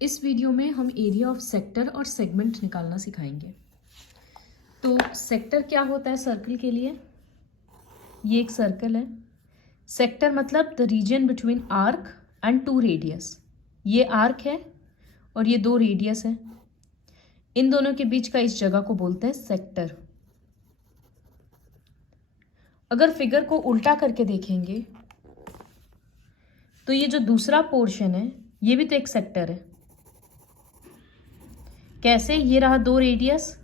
इस वीडियो में हम एरिया ऑफ सेक्टर और सेगमेंट निकालना सिखाएंगे। तो सेक्टर क्या होता है सर्कल के लिए? ये एक सर्कल है। सेक्टर मतलब the region between arc and two radius. ये आर्क है और ये दो रेडियस है। इन दोनों के बीच का इस जगह को बोलते हैं सेक्टर। अगर फिगर को उल्टा करके देखेंगे तो ये जो दूसरा पोर्शन है ये भी तो एक सेक्टर है। कैसे? ये रहा दो रेडियस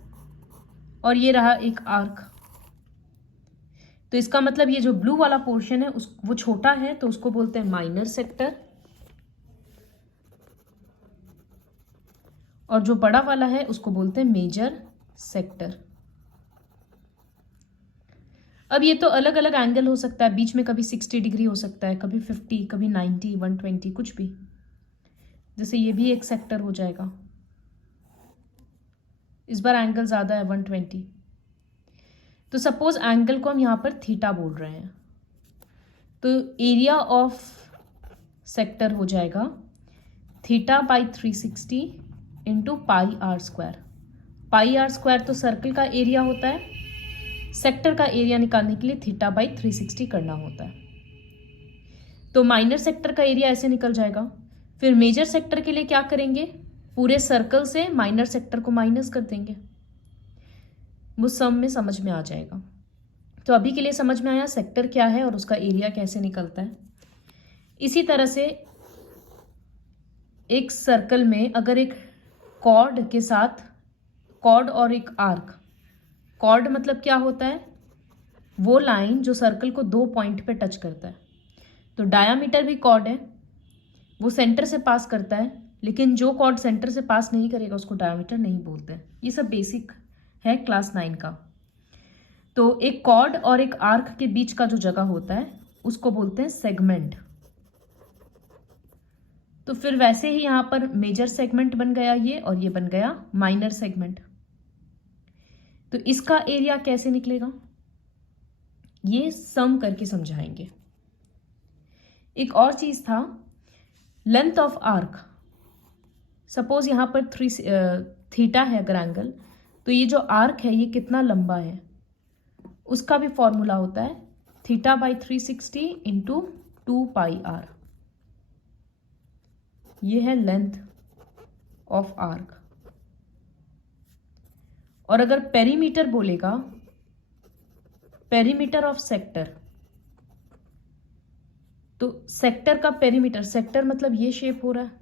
और ये रहा एक आर्क। तो इसका मतलब ये जो ब्लू वाला पोर्शन है वो छोटा है तो उसको बोलते हैं माइनर सेक्टर, और जो बड़ा वाला है उसको बोलते हैं मेजर सेक्टर। अब ये तो अलग अलग एंगल हो सकता है, बीच में कभी 60 डिग्री हो सकता है, कभी 50, कभी 90, 120, कुछ भी। जैसे ये भी एक सेक्टर हो जाएगा। इस बार एंगल ज़्यादा है, 120। तो सपोज एंगल को हम यहाँ पर थीटा बोल रहे हैं, तो एरिया ऑफ सेक्टर हो जाएगा theta by 360 into pi are square. Pi are square तो सर्कल का एरिया होता है, सेक्टर का एरिया निकालने के लिए थीटा बाई 360 करना होता है। तो माइनर सेक्टर का एरिया ऐसे निकल जाएगा। फिर मेजर सेक्टर के लिए क्या करेंगे? पूरे सर्कल से माइनर सेक्टर को माइनस कर देंगे। वो सम में समझ में आ जाएगा। तो अभी के लिए समझ में आया सेक्टर क्या है और उसका एरिया कैसे निकलता है। इसी तरह से एक सर्कल में अगर एक कॉर्ड के साथ, कॉर्ड और एक आर्क, कॉर्ड मतलब क्या होता है? वो लाइन जो सर्कल को दो पॉइंट पे टच करता है। तो डायामीटर भी कॉर्ड है, वो सेंटर से पास करता है, लेकिन जो कॉर्ड सेंटर से पास नहीं करेगा उसको डायामीटर नहीं बोलते हैं। ये सब बेसिक है क्लास 9 का। तो एक कॉर्ड और एक आर्क के बीच का जो जगह होता है उसको बोलते हैं सेगमेंट। तो फिर वैसे ही यहां पर मेजर सेगमेंट बन गया ये, और ये बन गया माइनर सेगमेंट। तो इसका एरिया कैसे निकलेगा ये सम करके समझाएंगे। एक और चीज था, लेंथ ऑफ आर्क। सपोज यहां पर थीटा है अगर एंगल, तो ये जो आर्क है ये कितना लंबा है उसका भी फॉर्मूला होता है theta by 360 into 2 pi r. ये है लेंथ ऑफ आर्क। और अगर पेरीमीटर बोलेगा, पेरीमीटर ऑफ सेक्टर, तो सेक्टर का पेरीमीटर, सेक्टर मतलब ये शेप हो रहा है,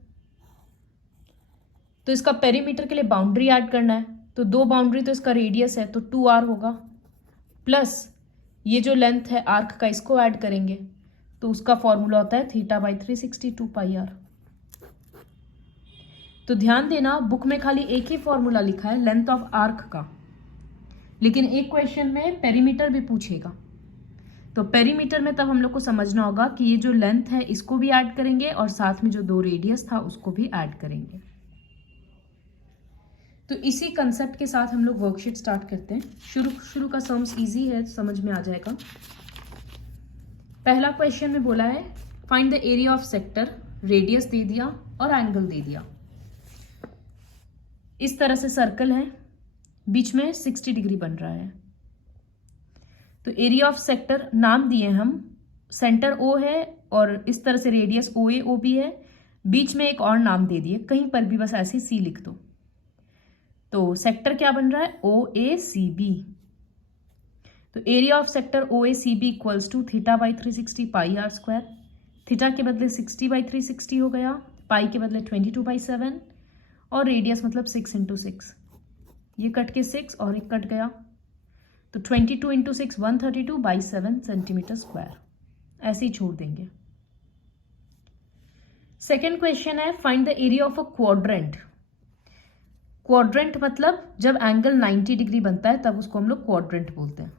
तो इसका पेरीमीटर के लिए बाउंड्री ऐड करना है। तो दो बाउंड्री, तो इसका रेडियस है तो 2r होगा, प्लस ये जो लेंथ है आर्क का इसको ऐड करेंगे, तो उसका फॉर्मूला होता है थीटा बाई 360 2 पाई आर। तो ध्यान देना, बुक में खाली एक ही फॉर्मूला लिखा है लेंथ ऑफ आर्क का, लेकिन एक क्वेश्चन में पेरीमीटर भी पूछेगा। तो पेरीमीटर में तब हम लोग को समझना होगा कि ये जो लेंथ है इसको भी ऐड करेंगे और साथ में जो दो रेडियस था उसको भी ऐड करेंगे। तो इसी कंसेप्ट के साथ हम लोग वर्कशीट स्टार्ट करते हैं। शुरू का सम्स इजी है, समझ में आ जाएगा। पहला क्वेश्चन में बोला है find the area of sector, radius दे दिया और एंगल दे दिया। इस तरह से सर्कल है, बीच में 60 डिग्री बन रहा है। तो एरिया ऑफ सेक्टर नाम दिए हम, सेंटर ओ है और इस तरह से रेडियस ओ ए ओ बी है, बीच में एक और नाम दे दिए, कहीं पर भी बस ऐसे सी लिख दो। तो सेक्टर क्या बन रहा है? O A C B. तो area of sector O A C B equals to theta by 360 pi are square. Theta के बदले 60 बाई 360 हो गया, पाई के बदले 22 बाई 7, और रेडियस मतलब 6 इंटू 6। ये कट के 6 और एक कट गया, तो 22 इंटू 6 132 बाई 7 सेंटीमीटर स्क्वायर। ऐसे ही छोड़ देंगे। सेकेंड क्वेश्चन है find the area of a quadrant. Quadrant मतलब जब एंगल 90 डिग्री बनता है तब उसको हम लोग क्वाड्रेंट बोलते हैं।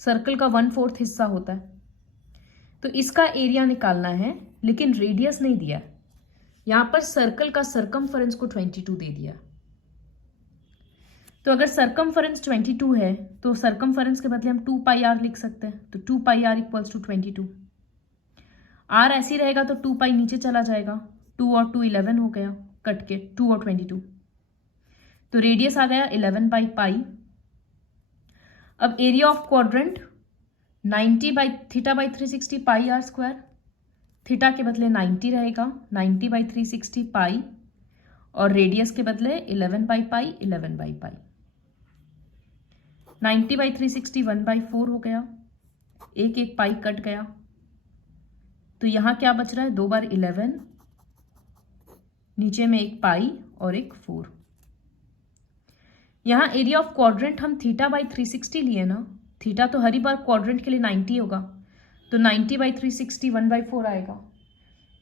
सर्कल का 1/4 हिस्सा होता है। तो इसका एरिया निकालना है, लेकिन रेडियस नहीं दिया। यहां पर सर्कल का सरकमफरेंस को 22 दे दिया। तो अगर सरकमफरेंस 22 है तो सरकमफरेंस के बदले हम 2 पाई आर लिख सकते हैं। तो 2 pi are equals to 22। Are ऐसी रहेगा तो 2 पाई नीचे चला जाएगा, 2 और 2 11 हो गया कट के, 2 और 22। तो रेडियस आ गया 11 बाई पाई। अब area of quadrant 90 by theta by 360 pi are square. Theta के बदले 90 रहेगा, 90 बाई 360 पाई, और रेडियस के बदले 11 by pi, 11 by pi. 90 by 360 1 by 4 हो गया, एक एक पाई कट गया, तो यहाँ क्या बच रहा है, 2 बार 11, नीचे में एक पाई और एक 4। यहाँ एरिया ऑफ क्वाड्रेंट हम थीटा बाई 360 लिए ना, थीटा तो हर ही बार क्वाड्रेंट के लिए 90 होगा, तो 90 बाई 360 1 बाई 4 आएगा।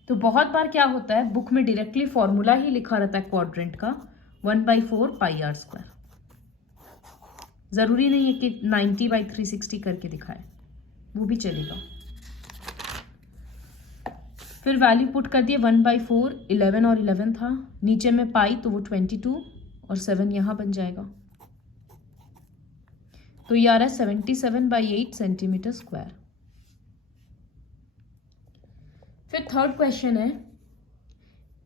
तो बहुत बार क्या होता है, बुक में डायरेक्टली फॉर्मूला ही लिखा रहता है क्वाड्रेंट का, 1 बाई 4 पाई आर स्क्वायर। जरूरी नहीं है कि 90 बाई 360 करके दिखाए, वो भी चलेगा। फिर वैल्यू पुट कर दिए, 1 बाई 4 11 और 11 था, नीचे में पाई तो वो 22 और 7 यहाँ बन जाएगा, तो ये आ रहा है 77 बाई 8 सेंटीमीटर स्क्वायर। फिर थर्ड क्वेश्चन है,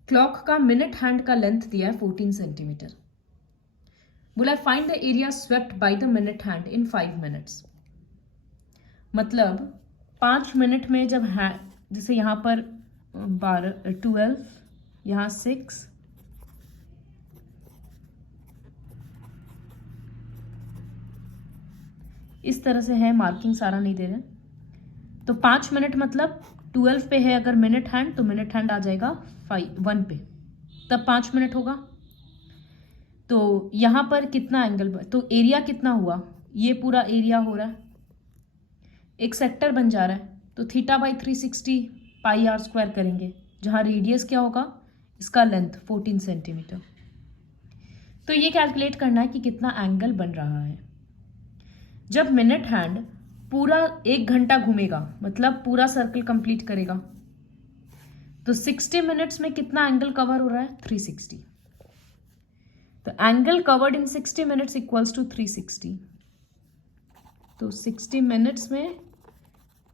क्लॉक का मिनट हैंड का लेंथ दिया है 14 सेंटीमीटर। बोला find the area swept by the minute hand in 5 minutes. मतलब 5 मिनट में जब है, जैसे यहाँ पर 12, यहाँ 6, इस तरह से है, मार्किंग सारा नहीं दे रहे, तो 5 मिनट मतलब 12 पे है अगर मिनट हैंड, तो मिनट हैंड आ जाएगा 1 पे, तब 5 मिनट होगा। तो यहाँ पर कितना एंगल, तो एरिया कितना हुआ, ये पूरा एरिया हो रहा है, एक सेक्टर बन जा रहा है, तो theta by 360 pi are square करेंगे, जहाँ रेडियस क्या होगा, इसका लेंथ 14 सेंटीमीटर। तो ये कैलकुलेट करना है कि कितना एंगल बन रहा है। जब मिनट हैंड पूरा 1 घंटा घूमेगा, मतलब पूरा सर्कल कंप्लीट करेगा, तो 60 मिनट्स में कितना एंगल कवर हो रहा है, 360। तो angle covered in 60 minutes equals to 360। तो 60 मिनट्स में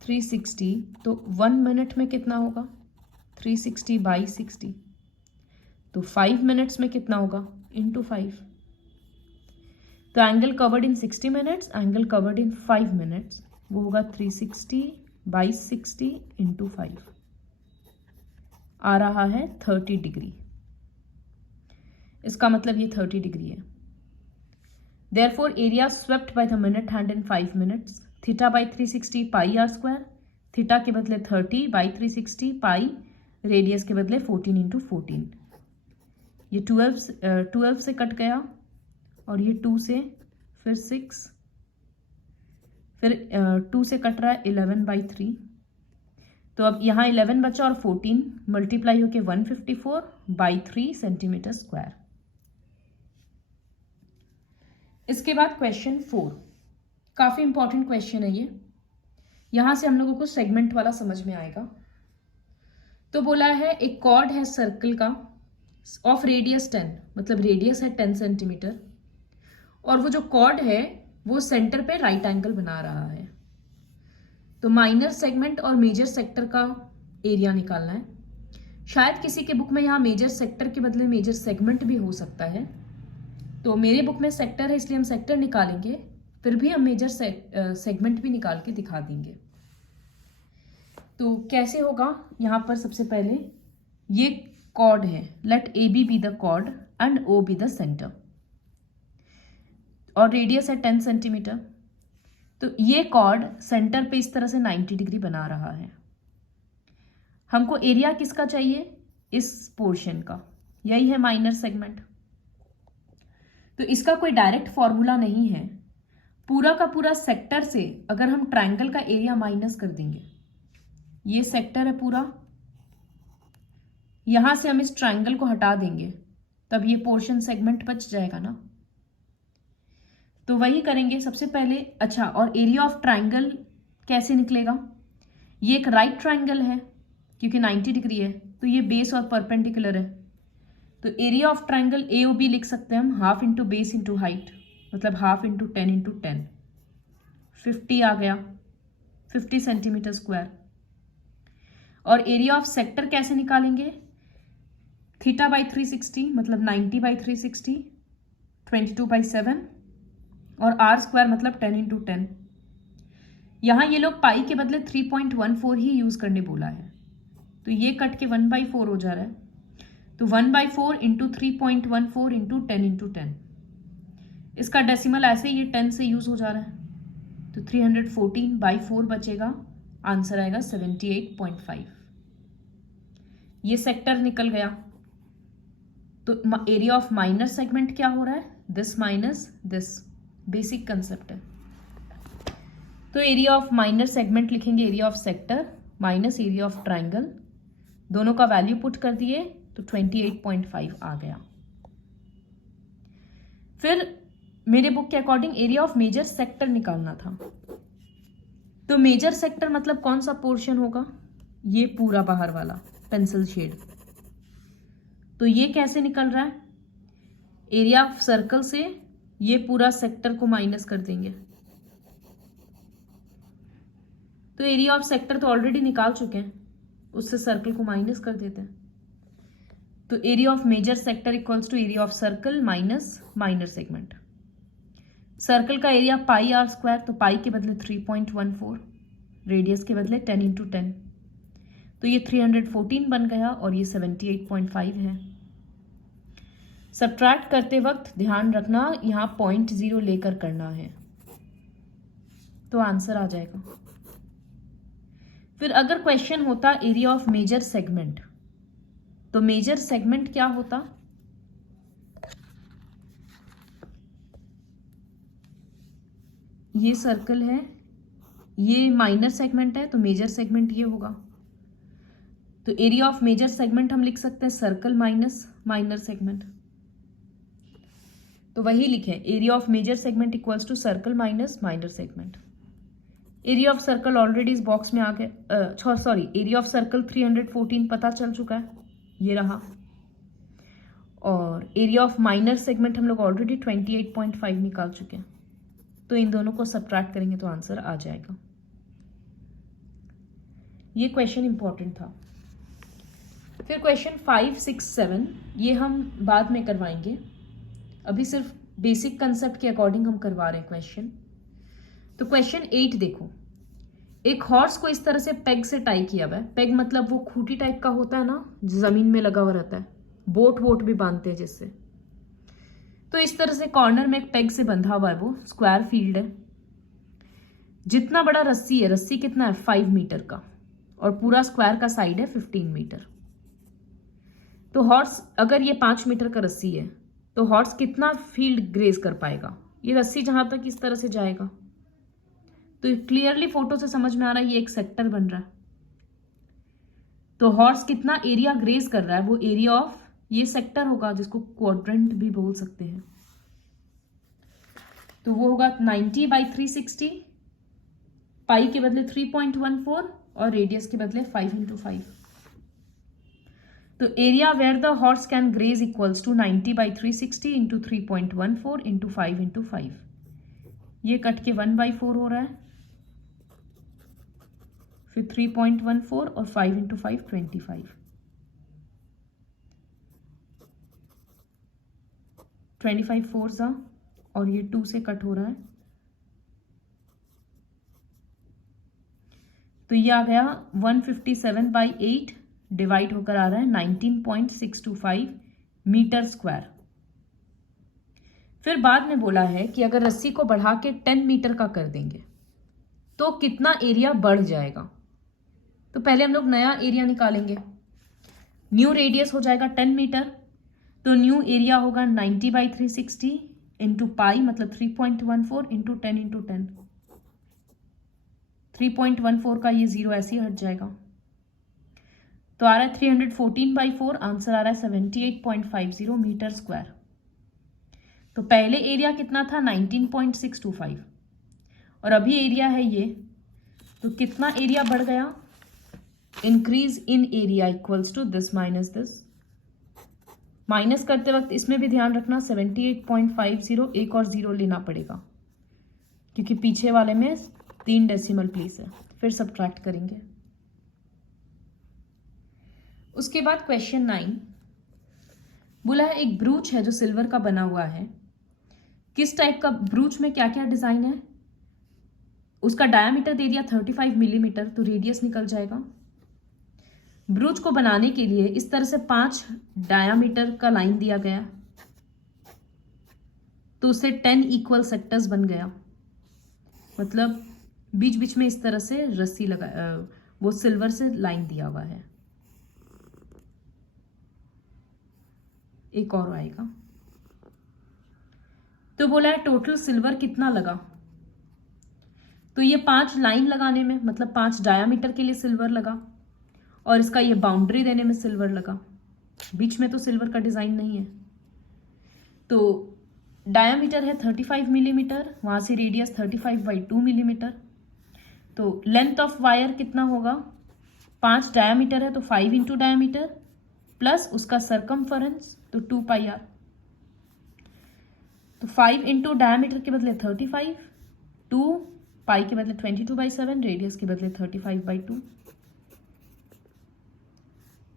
360, तो 1 मिनट में कितना होगा, 360 बाई 60, तो 5 मिनट्स में कितना होगा, इंटू 5। तो angle covered in 60 minutes, angle covered in 5 minutes, वो होगा 360 बाई 60 इंटू 5, आ रहा है 30 डिग्री। इसका मतलब ये 30 डिग्री है। Therefore, area swept by the minute hand in 5 minutes, theta by 360 pi are square, theta के बदले 30 बाई 360 पाई, रेडियस के बदले 14 इंटू 14। ये 12 से कट गया, और ये 2 से, फिर 6, फिर 2 से कट रहा है 11 बाई 3। तो अब यहाँ 11 बचा और 14 मल्टीप्लाई होके 154 बाई 3 सेंटीमीटर स्क्वायर। इसके बाद क्वेश्चन 4, काफी इंपॉर्टेंट क्वेश्चन है ये, यहां से हम लोगों को सेगमेंट वाला समझ में आएगा। तो बोला है एक कॉर्ड है सर्कल का ऑफ रेडियस 10, मतलब रेडियस है 10 सेंटीमीटर, और वो जो कॉर्ड है वो सेंटर पे राइट एंगल बना रहा है। तो माइनर सेगमेंट और मेजर सेक्टर का एरिया निकालना है। शायद किसी के बुक में यहाँ मेजर सेक्टर के बदले मेजर सेगमेंट भी हो सकता है, तो मेरे बुक में सेक्टर है इसलिए हम सेक्टर निकालेंगे, फिर भी हम मेजर सेगमेंट भी निकाल के दिखा देंगे। तो कैसे होगा, यहाँ पर सबसे पहले ये कॉर्ड है, let A B the chord and O B the centre, और रेडियस है 10 सेंटीमीटर। तो ये कॉर्ड सेंटर पे इस तरह से 90 डिग्री बना रहा है। हमको एरिया किसका चाहिए, इस पोर्शन का, यही है माइनर सेगमेंट। तो इसका कोई डायरेक्ट फॉर्मूला नहीं है, पूरा का पूरा सेक्टर से अगर हम ट्रायंगल का एरिया माइनस कर देंगे, ये सेक्टर है पूरा, यहां से हम इस ट्रायंगल को हटा देंगे, तब ये पोर्शन सेगमेंट बच जाएगा ना। तो वही करेंगे सबसे पहले। अच्छा, और एरिया ऑफ ट्रायंगल कैसे निकलेगा, ये एक राइट ट्रायंगल है क्योंकि 90 डिग्री है, तो ये बेस और परपेंडिकुलर है, तो area of triangle A O B लिख सकते हैं हम, half into base into height, मतलब हाफ इंटू 10 इंटू 10, 50 आ गया, 50 सेंटीमीटर स्क्वायर। और एरिया ऑफ सेक्टर कैसे निकालेंगे, थीटा बाई 360 मतलब 90 बाई 360, 22/7, और आर स्क्वायर मतलब 10 इंटू 10। यहाँ ये लोग पाई के बदले 3.14 ही यूज करने बोला है, तो ये कट के 1/4 हो जा रहा है। तो 1/4 इंटू 3.14 इंटू 10 इंटू 10, इसका डेसिमल ऐसे ये 10 से यूज हो जा रहा है, तो 314/4 बचेगा। आंसर आएगा 78.5। ये सेक्टर निकल गया। तो एरिया ऑफ माइनर सेगमेंट क्या हो रहा है, this minus this, basic concept है। तो एरिया ऑफ माइनर सेगमेंट लिखेंगे area of sector minus area of triangle, दोनों का वैल्यू पुट कर दिए तो 28.5 आ गया। फिर मेरे बुक के according area of major sector निकालना था। तो मेजर सेक्टर मतलब कौन सा पोर्शन होगा, ये पूरा बाहर वाला पेंसिल शेड। तो ये कैसे निकल रहा है, एरिया ऑफ सर्कल से ये पूरा सेक्टर को माइनस कर देंगे। तो एरिया ऑफ सेक्टर तो ऑलरेडी निकाल चुके हैं, उससे सर्कल को माइनस कर देते हैं। तो area of major sector equals to area of circle minus minor segment. Circle का एरिया पाई आर स्क्वायर, तो पाई के बदले 3.14, रेडियस के बदले 10 इंटू 10, तो ये 314 बन गया और ये 78.5 है। सब्ट्रैक्ट करते वक्त ध्यान रखना यहाँ 0.0 लेकर करना है, तो आंसर आ जाएगा। फिर अगर क्वेश्चन होता एरिया ऑफ मेजर सेगमेंट, तो मेजर सेगमेंट क्या होता, ये सर्कल है, ये माइनर सेगमेंट है, तो मेजर सेगमेंट ये होगा। तो एरिया ऑफ मेजर सेगमेंट हम लिख सकते हैं सर्कल माइनस माइनर सेगमेंट, तो वही लिखें area of major segment equals to circle minus minor segment. Area of circle already इस बॉक्स में आ गया, सॉरी एरिया ऑफ सर्कल 314 पता चल चुका है, ये रहा। और एरिया ऑफ माइनर सेगमेंट हम लोग ऑलरेडी 28.5 निकाल चुके हैं, तो इन दोनों को सब्ट्रैक्ट करेंगे तो आंसर आ जाएगा। ये क्वेश्चन इंपॉर्टेंट था। फिर क्वेश्चन 5, 6, 7 ये हम बाद में करवाएंगे, अभी सिर्फ बेसिक कंसेप्ट के अकॉर्डिंग हम करवा रहे हैं क्वेश्चन। तो क्वेश्चन 8 देखो, एक हॉर्स को इस तरह से पेग से टाई किया हुआ है। पेग मतलब वो खूंटी टाइप का होता है ना, जमीन में लगा हुआ रहता है, बोट वोट भी बांधते हैं जिससे। तो इस तरह से कॉर्नर में एक पेग से बंधा हुआ है, वो स्क्वायर फील्ड है। जितना बड़ा रस्सी है, रस्सी कितना है 5 मीटर का, और पूरा स्क्वायर का साइड है 15 मीटर। तो हॉर्स, अगर ये 5 मीटर का रस्सी है तो हॉर्स कितना फील्ड ग्रेज कर पाएगा, ये रस्सी जहां तक इस तरह से जाएगा। तो क्लियरली फोटो से समझ में आ रहा है ये एक सेक्टर बन रहा है। तो हॉर्स कितना एरिया ग्रेज कर रहा है, वो एरिया ऑफ ये सेक्टर होगा, जिसको क्वाड्रेंट भी बोल सकते हैं। तो वो होगा 90/360, पाई के बदले 3.14 और रेडियस के बदले 5 इंटू 5। तो area where the horse can graze equals to 90/360 into 3.14 into 5 into 5। ये कट के 1/4 हो रहा है, फिर 3.14 और 5 इंटू 5 25, 25 4 सा, और ये 2 से कट हो रहा है, तो ये आ गया 157/8 डिवाइड होकर आ रहा है 19.625 मीटर स्क्वायर। फिर बाद में बोला है कि अगर रस्सी को बढ़ा के 10 मीटर का कर देंगे तो कितना एरिया बढ़ जाएगा। तो पहले हम लोग नया एरिया निकालेंगे। न्यू रेडियस हो जाएगा 10 मीटर, तो न्यू एरिया होगा 90/360 इंटू पाई मतलब 3.14 इंटू 10 इंटू 10। 3.14 का ये 0 ऐसे ही हट जाएगा, तो आ रहा है 314/4, आंसर आ रहा है 78.50 मीटर स्क्वायर। तो पहले एरिया कितना था 19.625, और अभी एरिया है ये, तो कितना एरिया बढ़ गया, increase in area equals to this minus this. Minus करते वक्त इसमें भी ध्यान रखना 78.50 एक और 0 लेना पड़ेगा, क्योंकि पीछे वाले में 3 डेसिमल प्लेस है। फिर सब्ट्रैक्ट करेंगे। उसके बाद क्वेश्चन 9, बोला है एक ब्रूच है जो सिल्वर का बना हुआ है, किस टाइप का ब्रूच में क्या क्या डिजाइन है, उसका डायामीटर दे दिया 35 मिलीमीटर, तो रेडियस निकल जाएगा। ब्रूच को बनाने के लिए इस तरह से 5 डायामीटर का लाइन दिया गया, तो उससे 10 इक्वल सेक्टर्स बन गया, मतलब बीच बीच में इस तरह से रस्सी लगा, वो सिल्वर से लाइन दिया हुआ है। एक और आएगा। तो बोला है टोटल सिल्वर कितना लगा, तो ये 5 लाइन लगाने में मतलब 5 डायामीटर के लिए सिल्वर लगा, और इसका ये बाउंड्री देने में सिल्वर लगा। बीच में तो सिल्वर का डिजाइन नहीं है। तो डायामीटर है 35 मिलीमीटर, वहां से रेडियस 35/2 मिलीमीटर। तो लेंथ ऑफ वायर कितना होगा, 5 डायामीटर है तो 5 इंटू डायामीटर प्लस उसका सरकमफरेंस, तो 2πr। तो 5 इंटू डायामीटर के बदले 35, 2 पाई के बदले 22/7, रेडियस के बदले 35/2।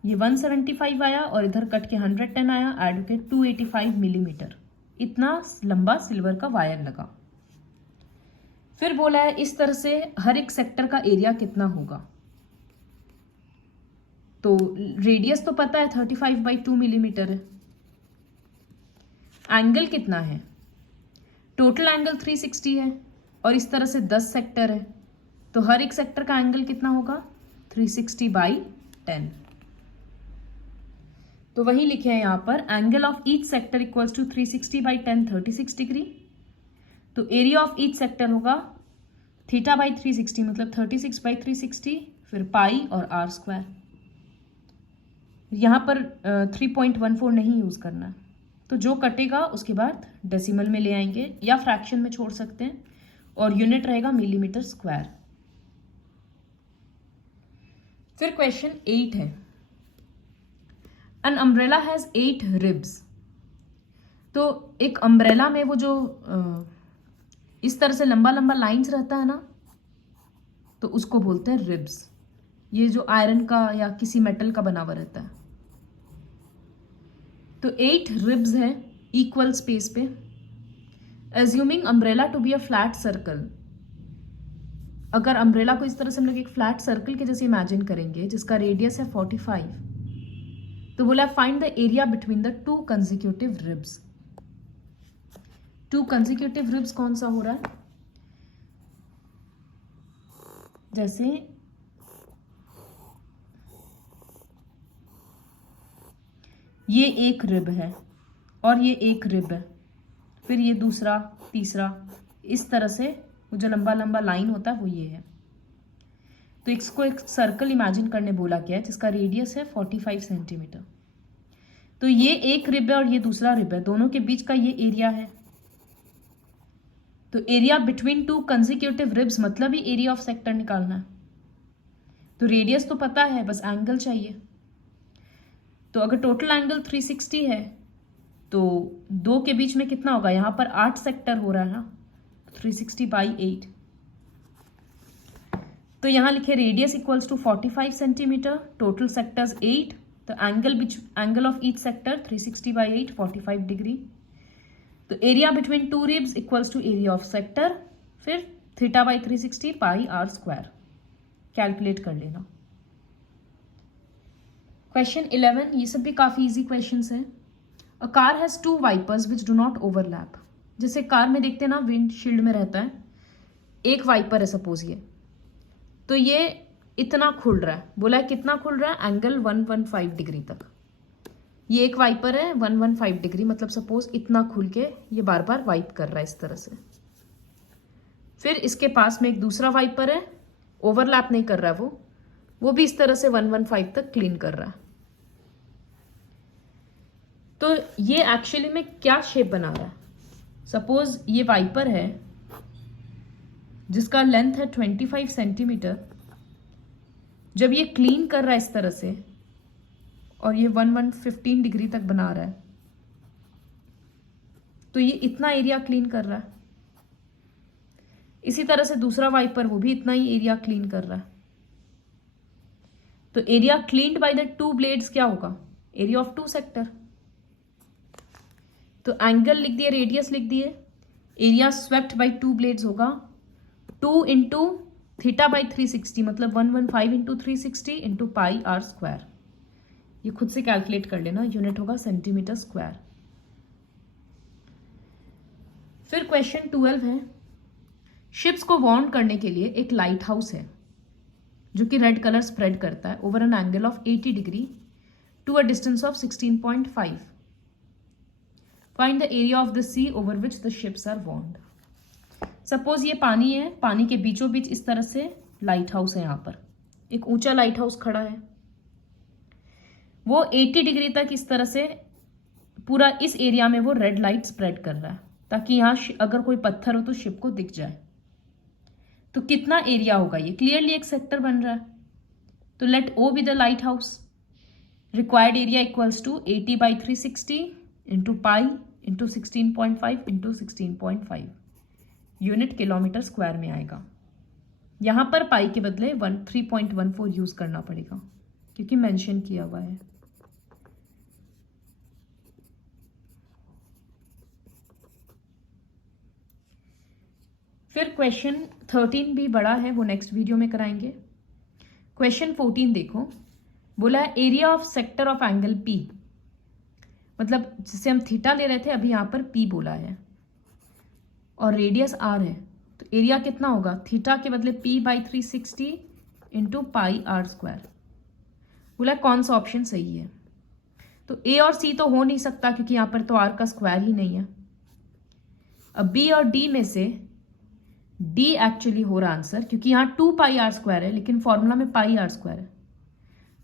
ये 175 आया और इधर कट के 110 आया, ऐड के 285 मिलीमीटर। इतना लंबा सिल्वर का वायर लगा। फिर बोला है इस तरह से हर एक सेक्टर का एरिया कितना होगा। तो रेडियस तो पता है 35/2 मिलीमीटर है। एंगल कितना है, टोटल एंगल 360 है और इस तरह से 10 सेक्टर है, तो हर एक सेक्टर का एंगल कितना होगा 360/10। तो वही लिखे हैं यहां पर, angle of each sector equals to 360/10 36 degree. तो एरिया ऑफ ईच सेक्टर होगा θ/360 मतलब 36/360, फिर पाई और आर स्क्वायर। यहां पर 3.14 नहीं यूज करना, तो जो कटेगा उसके बाद डेसिमल में ले आएंगे या फ्रैक्शन में छोड़ सकते हैं, और यूनिट रहेगा मिलीमीटर स्क्वायर। फिर क्वेश्चन 8 है, एन अम्ब्रेला हैज 8 रिब्स। तो एक अम्ब्रेला में वो जो इस तरह से लंबा लंबा लाइंस रहता है ना, तो उसको बोलते हैं रिब्स। ये जो आयरन का या किसी मेटल का बना हुआ रहता है। तो 8 रिब्स है इक्वल स्पेस पे। Assuming umbrella to be a flat circle, अगर अम्ब्रेला को इस तरह से हम लोग एक फ्लैट सर्कल के जैसे इमेजिन करेंगे जिसका रेडियस है 45, तो बोला find the area between the 2 consecutive ribs. 2 consecutive ribs कौन सा हो रहा है, जैसे ये एक रिब है और ये एक रिब है, फिर ये दूसरा तीसरा, इस तरह से वो जो लंबा लंबा लाइन होता है वो ये है। तो इसको एक सर्कल इमेजिन करने बोला गया है जिसका रेडियस है 45 सेंटीमीटर। तो ये एक रिब है और ये दूसरा रिब है, दोनों के बीच का ये एरिया है। तो एरिया बिटवीन 2 कंसेक्यूटिव रिब्स मतलब ही एरिया ऑफ सेक्टर निकालना है। तो रेडियस तो पता है, बस एंगल चाहिए। तो अगर टोटल एंगल 360 है तो 2 के बीच में कितना होगा, यहां पर 8 सेक्टर हो रहा है ना, 360/8। तो यहां लिखे radius equals to 45 centimetre, total sectors 8, तो angle of each sector 360/8 45 degree. तो area between 2 ribs equals to area of sector, फिर θ/360 पाई आर स्क्वायर। कैलकुलेट कर लेना। क्वेश्चन 11, ये सब भी काफी इजी क्वेश्चंस हैं। A car has 2 wipers which do not overlap. जैसे कार में देखते हैं ना, विंडशील्ड में रहता है एक वाइपर है सपोज ये, तो ये इतना खुल रहा है, बोला है कितना खुल रहा है, एंगल 115 डिग्री तक। ये एक वाइपर है 115 डिग्री, मतलब सपोज इतना खुल के ये बार बार वाइप कर रहा है इस तरह से। फिर इसके पास में एक दूसरा वाइपर है, ओवरलैप नहीं कर रहा है वो भी इस तरह से 115 तक क्लीन कर रहा है। तो ये एक्चुअली में क्या शेप बना रहा है, सपोज ये वाइपर है जिसका लेंथ है 25 सेंटीमीटर। जब ये क्लीन कर रहा है इस तरह से और ये 115 डिग्री तक बना रहा है, तो ये इतना एरिया क्लीन कर रहा है। इसी तरह से दूसरा वाइपर वो भी इतना ही एरिया क्लीन कर रहा है। तो area cleaned by the 2 blades क्या होगा, एरिया ऑफ 2 सेक्टर। तो एंगल लिख दिए, रेडियस लिख दिए, एरिया स्वेप्ट बाई 2 ब्लेड्स होगा 2 इंटू थीटा बाई 360 मतलब 115 into 360 into pi are square. ये खुद से कैलकुलेट कर लेना, यूनिट होगा सेंटीमीटर स्क्वायर। फिर क्वेश्चन 12 है, शिप्स को वार्न करने के लिए एक लाइट हाउस है जो कि रेड कलर स्प्रेड करता है over an angle of 80 degree to a distance of 16.5। Find the area of the sea over which the ships are warned. Suppose ये पानी है, पानी के बीचों बीच इस तरह से लाइट हाउस है, यहाँ पर एक ऊंचा लाइट हाउस खड़ा है, वो 80 डिग्री तक इस तरह से पूरा इस एरिया में वो रेड लाइट स्प्रेड कर रहा है ताकि यहाँ अगर कोई पत्थर हो तो शिप को दिख जाए। तो कितना एरिया होगा, ये क्लियरली एक सेक्टर बन रहा है। तो let O B the light house, required area equals to 80 by 360 into pi into 16.5 into 16.5, unit kilometre square में आएगा। यहाँ पर पाई के बदले 3.14 यूज करना पड़ेगा क्योंकि मेंशन किया हुआ है। फिर क्वेश्चन 13 भी बड़ा है, वो नेक्स्ट वीडियो में कराएंगे। क्वेश्चन 14 देखो, बोला है area of sector of angle P, मतलब जिसे हम थीटा ले रहे थे अभी यहाँ पर पी बोला है और रेडियस आर है, तो एरिया कितना होगा, थीटा के बदले P by 360 into pi are square. बोला कौन सा ऑप्शन सही है, तो ए और सी तो हो नहीं सकता क्योंकि यहाँ पर तो आर का स्क्वायर ही नहीं है। अब बी और डी में से डी एक्चुअली हो रहा आंसर, क्योंकि यहाँ 2 पाई आर स्क्वायर है लेकिन फॉर्मूला में पाई आर स्क्वायर है,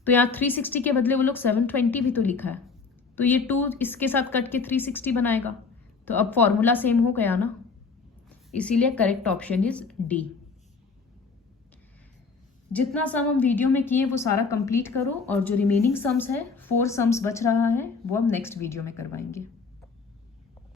तो यहाँ 360 के बदले वो लोग 720 भी तो लिखा है, तो ये 2 इसके साथ कट के 360 बनाएगा, तो अब फॉर्मूला सेम हो गया ना, इसीलिए करेक्ट ऑप्शन इज डी। जितना सम हम वीडियो में किए वो सारा कंप्लीट करो और जो रिमेनिंग सम्स है 4 सम्स बच रहा है वो हम नेक्स्ट वीडियो में करवाएंगे।